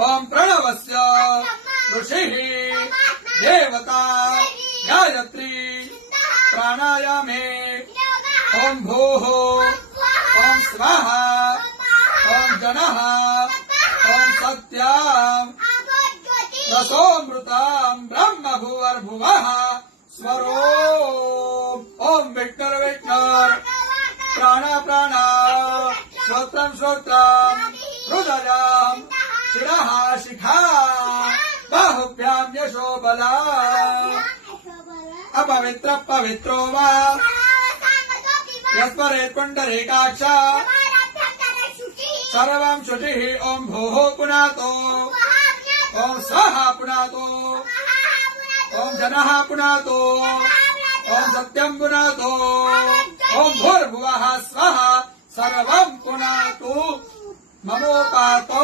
ॐ प्रणवस्य ऋषिः देवता गायत्री प्राणायामे ॐ भूः ॐ स्वाहा ॐ जनः ॐ सत्याम् रसोऽमृताम् ब्रह्म भुवर्भुवः स्वरो ओम ॐ विष्णुर्विष्णुर् प्राण प्राण श्रोत्रम् श्रोत्रम् बाहुभ्याम् यशो बला। अपवित्र पवित्रो वा। यस्मरेत् पुण्डरीकाक्ष सर्वम् शुचिः ॐ भोः पुनातो। ॐ स्वाहा पुनातो। ॐ जनः पुनातो। ॐ सत्यम् पुनातो। ॐ भूर्भुवः स्वः सर्वम् पुनातु। ममोपातो